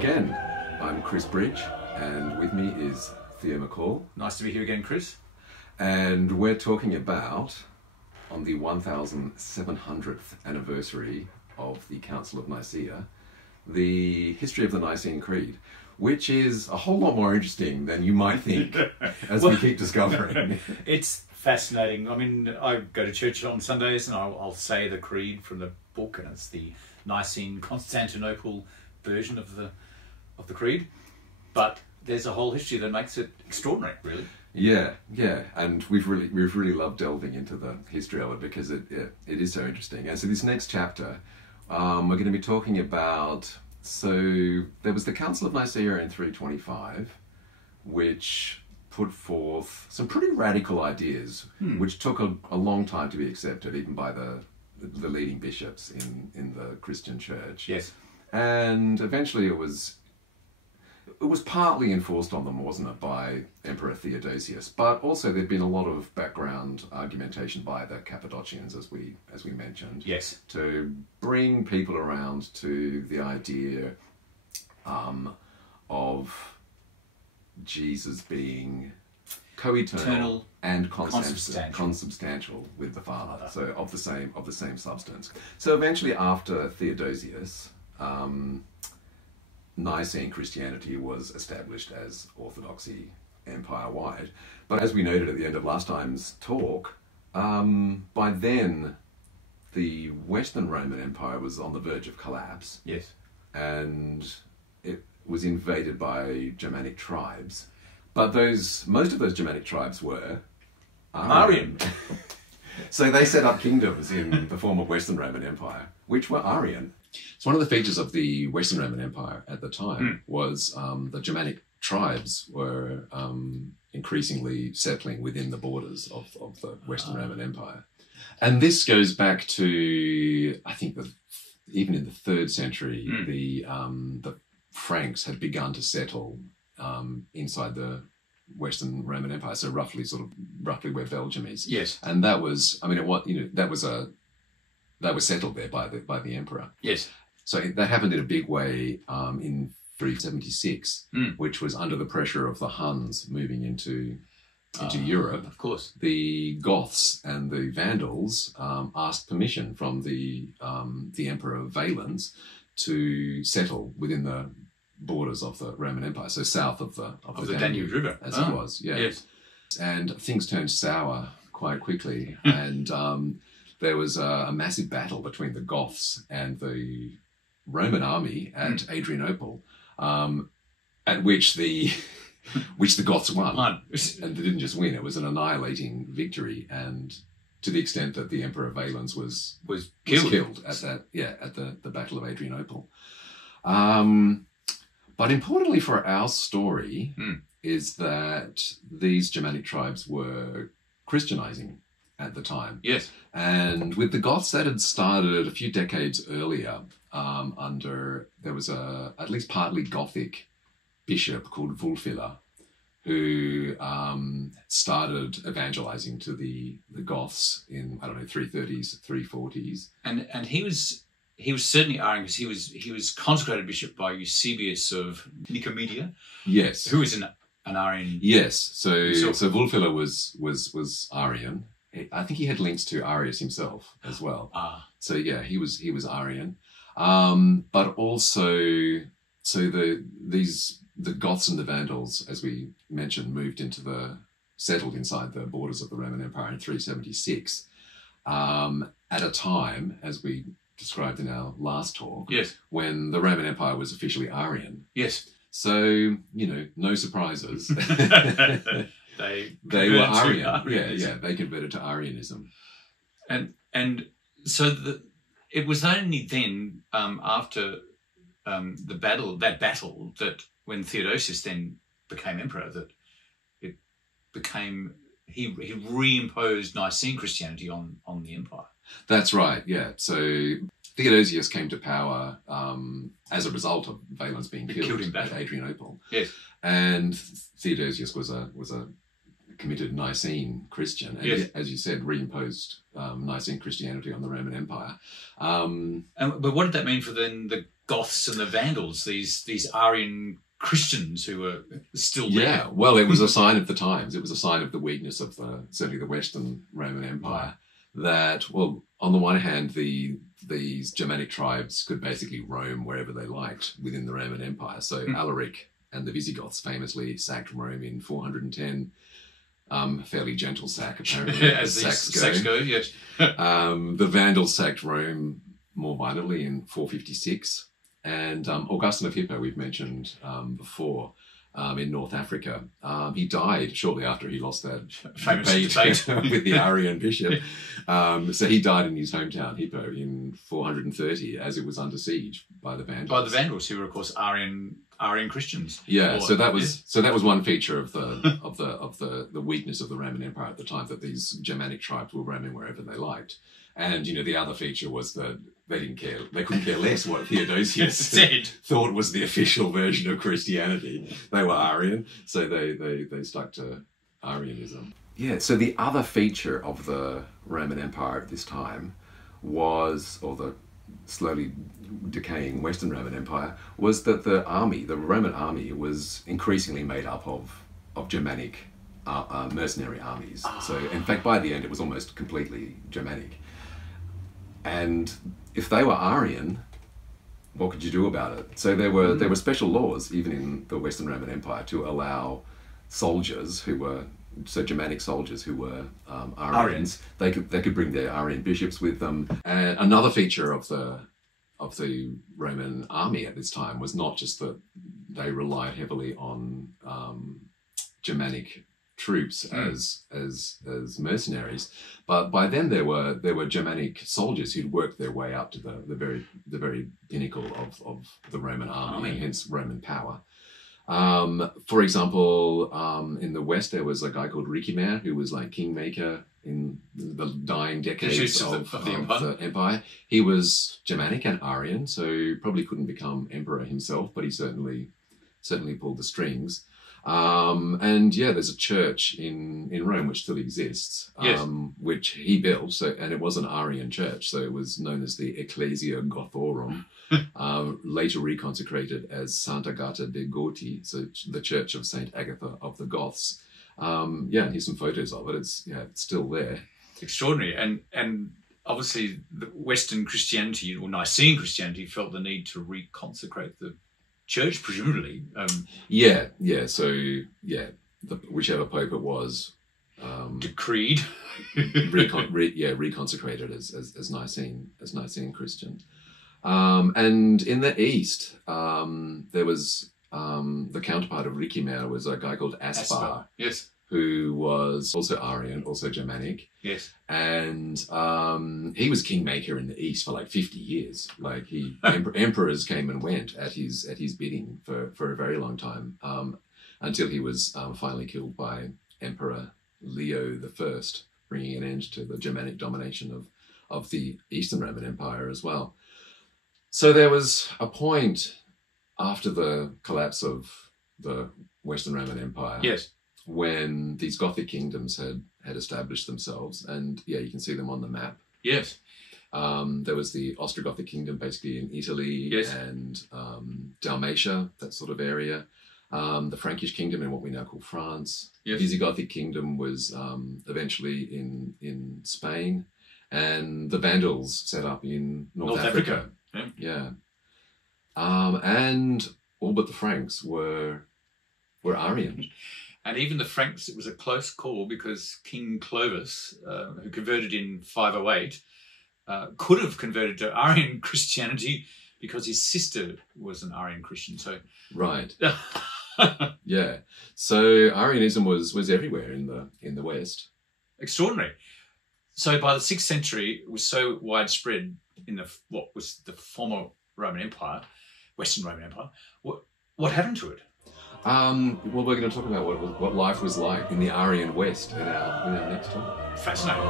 again. I'm Chris Bridge, and with me is Theo McCall. Nice to be here again, Chris. And we're talking about, on the 1700th anniversary of the Council of Nicaea, the history of the Nicene Creed, which is a whole lot more interesting than you might think, as we keep discovering. It's fascinating. I mean, I go to church on Sundays and I'll say the creed from the book, and it's the Nicene Constantinople version of the creed. But there's a whole history that makes it extraordinary, really. Yeah, and we've really loved delving into the history of it because it is so interesting. And so this next chapter, we're going to be talking about. So there was the Council of Nicaea in 325, which put forth some pretty radical ideas, which took a long time to be accepted, even by the leading bishops in the Christian church. Yes. And eventually it was partly enforced on them, wasn't it, by Emperor Theodosius, but also there'd been a lot of background argumentation by the Cappadocians, as we mentioned. Yes. To bring people around to the idea of Jesus being co-eternal and consubstantial with the Father, so of the same substance. So eventually, after Theodosius, Nicene Christianity was established as orthodoxy empire-wide. But as we noted at the end of last time's talk, by then the Western Roman Empire was on the verge of collapse. Yes. And it was invaded by Germanic tribes. But most of those Germanic tribes were Arian. So they set up kingdoms in the form of Western Roman Empire, which were Arian. So one of the features of the Western Roman Empire at the time was the Germanic tribes were increasingly settling within the borders of the Western Roman Empire. And this goes back to, I think, even in the 3rd century, the Franks had begun to settle inside the Western Roman Empire, so roughly where Belgium is. Yes. And that was, that was settled there by the emperor. Yes. So that happened in a big way in 376, which was under the pressure of the Huns moving into Europe. Of course. The Goths and the Vandals asked permission from the Emperor Valens to settle within the borders of the Roman Empire, so south of the Danube River, as it was. Yeah. Yes. And things turned sour quite quickly, and there was a massive battle between the Goths and the Roman army at Adrianople, at which the Goths won. And they didn't just win; it was an annihilating victory, and to the extent that the Emperor Valens was killed at the Battle of Adrianople. But importantly for our story is that these Germanic tribes were Christianizing at the time. Yes. And with the Goths, that had started a few decades earlier there was a at least partly Gothic bishop called Wulfila, who started evangelizing to the Goths in, 330s, 340s. And he was certainly Arian, because he was consecrated bishop by Eusebius of Nicomedia. Yes. Who is an Arian. Yes. So Wulfila was Arian. I think he had links to Arius himself as well. So yeah, he was Arian. But also, the Goths and the Vandals, as we mentioned, settled inside the borders of the Roman Empire in 376. At a time, as we described in our last talk, yes, when the Roman Empire was officially Arian. Yes. So, no surprises. They were Arian. Yeah, they converted to Arianism. And so it was only then, after that battle, that when Theodosius then became emperor, that it became he reimposed Nicene Christianity on the empire. That's right, yeah. So Theodosius came to power as a result of Valens being killed at Adrianople. Yes. And Theodosius was a committed Nicene Christian, and yes, as you said, reimposed Nicene Christianity on the Roman Empire. But what did that mean for then the Goths and the Vandals, these Arian Christians who were still there. Yeah, well, it was a sign of the times. It was a sign of the weakness of certainly the Western Roman Empire. That, well, on the one hand, these Germanic tribes could basically roam wherever they liked within the Roman Empire. So Alaric and the Visigoths famously sacked Rome in 410. Fairly gentle sack, apparently. As these sacks go, yes. The Vandals sacked Rome more violently in 456. And Augustine of Hippo, we've mentioned before, in North Africa. He died shortly after he lost that famous debate with the Arian bishop. So he died in his hometown, Hippo, in 430 as it was under siege by the Vandals. By the Vandals, who were, of course, Arian Christians. Yeah, so that was one feature of the weakness of the Roman Empire at the time, that these Germanic tribes were roaming wherever they liked. And the other feature was that they didn't care. They couldn't care less what Theodosius thought was the official version of Christianity. They were Arian, so they stuck to Arianism. Yeah. So the other feature of the Roman Empire at this time was, or the slowly decaying Western Roman Empire, was that the Roman army, was increasingly made up of Germanic mercenary armies. So in fact, by the end, it was almost completely Germanic. And if they were Arian, what could you do about it? So there were special laws, even in the Western Roman Empire, to allow soldiers who were, so Germanic soldiers who were Arians, they could bring their Arian bishops with them. And another feature of the Roman army at this time was not just that they relied heavily on Germanic troops as mercenaries, but by then there were Germanic soldiers who'd worked their way up to the very pinnacle of the Roman army, and hence Roman power. For example, in the West there was a guy called Ricimer, who was like kingmaker in the dying decades of the empire. He was Germanic and Arian, so probably couldn't become emperor himself, but he certainly pulled the strings. And yeah, there's a church in Rome which still exists, which he built. So, and it was an Arian church, so it was known as the Ecclesia Gothorum, later reconsecrated as Santa Agata de' Goti, so the Church of Saint Agatha of the Goths. Here's some photos of it. It's still there. Extraordinary, and obviously the Western Christianity, or Nicene Christianity, felt the need to reconsecrate the church, presumably. Whichever pope it was, decreed, reconsecrated as Nicene Christian. And in the East, there was the counterpart of Ricimer was a guy called Aspar. Yes. Who was also Arian, also Germanic. Yes. And he was kingmaker in the East for like 50 years. Like emperors came and went at his bidding for a very long time, until he was finally killed by Emperor Leo I, bringing an end to the Germanic domination of the Eastern Roman Empire as well. So there was a point after the collapse of the Western Roman Empire. Yes. When these Gothic kingdoms had established themselves, and you can see them on the map. Yes. There was the Ostrogothic kingdom basically in Italy, and Dalmatia, that sort of area. The Frankish kingdom in what we now call France. Yes. The Visigothic kingdom was eventually in Spain, and the Vandals set up in North Africa. Yeah. And all but the Franks were Arian. And even the Franks, it was a close call, because King Clovis, who converted in 508, could have converted to Arian Christianity because his sister was an Arian Christian. So right, yeah. So Arianism was everywhere in the West. Extraordinary. So by the 6th century, it was so widespread in what was the former Roman Empire, Western Roman Empire. What happened to it? Well, we're going to talk about what life was like in the Arian West in our next talk. Fascinating.